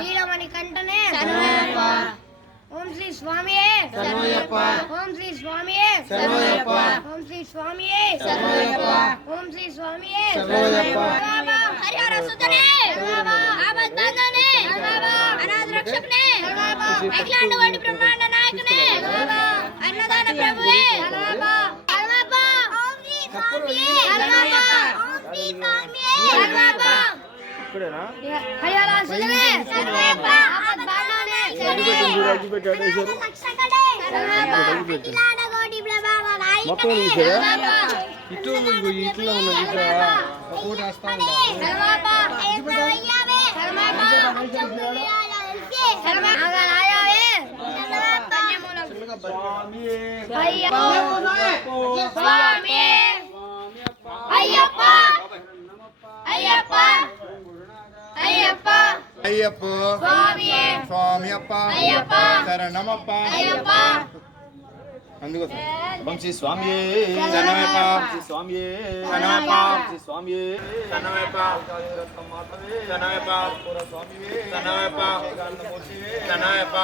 నీలమణి కంటనే ఓం శ్రీ స్వామి ఓం శ్రీ స్వామి ఓం శ్రీ స్వామి ఓం శ్రీ స్వామి హరిహర సుతనే ఆపద్ బాంధవనే అనాథ రక్షకనే అఖిలాండ కోటి బ్రహ్మాండ నాయకనే అన్నదాన ప్రభువే ఓం శ్రీ స్వామి ఓం శ్రీ స్వామి హరిహర సుతనే ఆపద్ బాంధవనే మొత్తం ఇట్లా ఉన్నది అయ్యప్ప స్వామి అప్ప శరణమప్ప అందుకోసం ఓం శ్రీ స్వామి శరణమప్ప స్వామి శరణమప్ప స్వామి శరణమప్ప శరణమప్ప స్వామి శరణమప్ప శరణమప్ప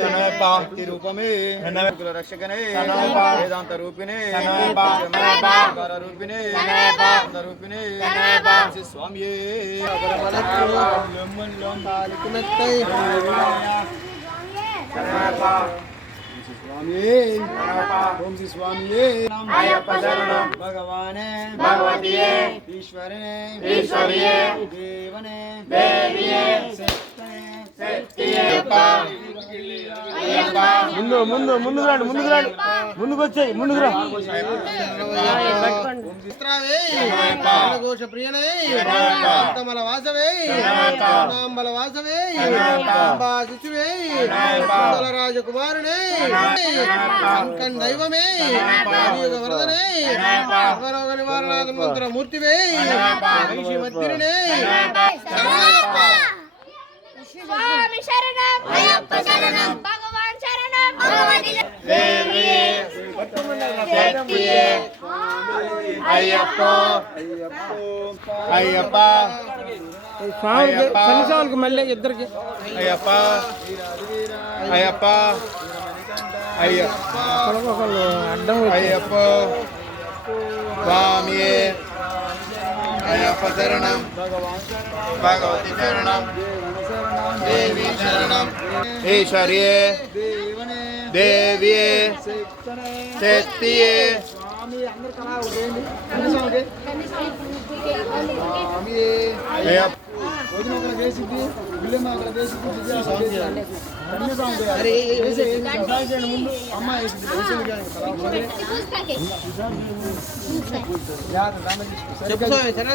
శరణమప్ప రూపమే కుల రక్షకనే వేదాంత రూపిణే రూపిణే రూపిణే శ్రీ స్వామి ఓం శ్రీ స్వామి అయ్యప్ప శరణం భగవానే భగవతియే ఈశ్వరనే ఈశ్వరియే దేవనే దేవియే ముందు ముందు ముందుకు రాండి ముందుకు వచ్చాయి ముందుకు రా ఘోష ప్రియనే తమల వాసవే నాంబల వాసవే శిశువే రాజకుమారునే సంకన్ దైవమే వరదనే సర్వరోగ నివారణాథ మంత్ర మూర్తివే మధ్యనే స్వామి శరణం అయ్యప్ప శరణం భగవాన్ శరణం భగవతి అయ్యప్ప అయ్యప్ప కనీసాలకు మళ్ళీ ఇద్దరికి అయ్యప్ప అయ్యప్ప అయ్యప్ప అడ్డం అయ్యప్ప స్వామి అయ్యప్ప శరణం భగవతి శరణం దేవి శరణం ఈశ్వరియే దేవియే శక్తియే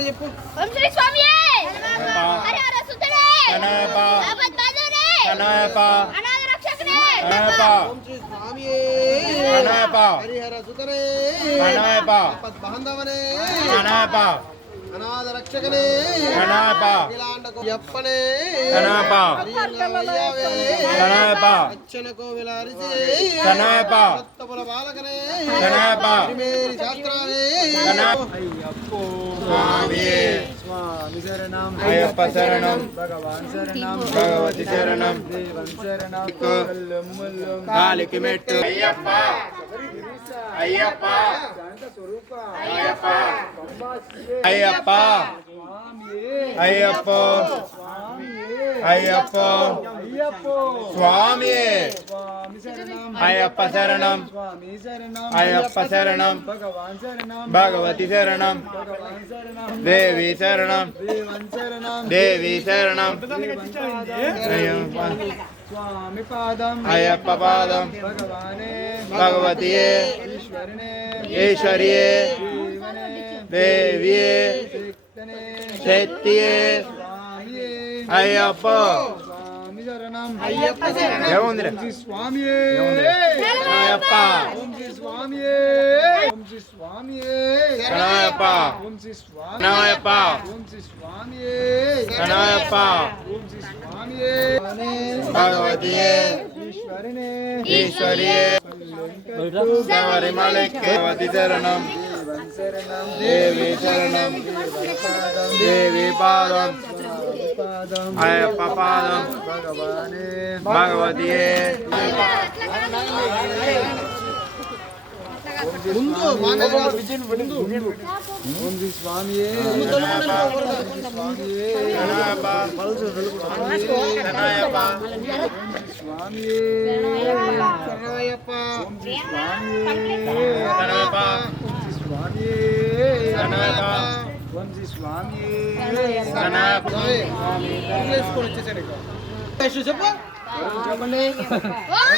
చెప్పు ఓం శ్రీ స్వామి హరిహర సుతనే ఆపద్ బాంధవనే అనాథ రక్షకనే ఓం శ్రీ స్వామి హరిహర సుతనే ఆపద్ బాంధవనే అనాథ రక్షకనే అయ్యప్పనే అచ్చన కోవిలారిసే సత్తపుల బాలకనే శాస్త్రావే స్వామి శరణం అయ్యప్ప శరణం భగవాన్ శరణం భగవతి శరణం దేవన్ శరణం కాలికి మెట్టు అయ్యప్ప అయ్యప్ప అయ్యప్ప అయ్యప్ప అయ్యప్ప అయ్యప్ప స్వామి అయ్యప్ప శరణం అయ్యప్ప శరణం భగవతి శరణం దేవి శరణం దేవి శరణం స్వామి పాదం అయ్యప్ప పాదం భగవానే భగవతియే ఈశ్వరియే దేవియే శక్తియే అయ్యప్ప స్వామి శరణం అయ్యప్ప ఏముంది స్వామి అయ్యప్ప ఓం శ్రీ స్వామి ఓం శ్రీ స్వామి శరణయ్యప్ప ఓం శ్రీ స్వామి శరణయ్యప్ప ఓం శ్రీ స్వామి శరణయ్యప్ప ఓం శ్రీ స్వామి భగవతియే ఈశ్వరనే ఈశ్వరియే శబరిమలకి భగవతి శరణం దేవి శరణం దేవి పాదం పాదం అయ్యప్ప పాదం భగవానే భగవతియే ఓం శ్రీ స్వామియే స్వామియే శరణయ్యప్ప శరణయ్యప్ప స్వామియే శరణయ్యప్ప ఓం శ్రీ స్వామియే శరణయ్యప్ప స్వామియే శరణయ్యప్ప ఓం శ్రీ స్వామియే శరణయ్యప్ప వచ్చేసాడు ఓం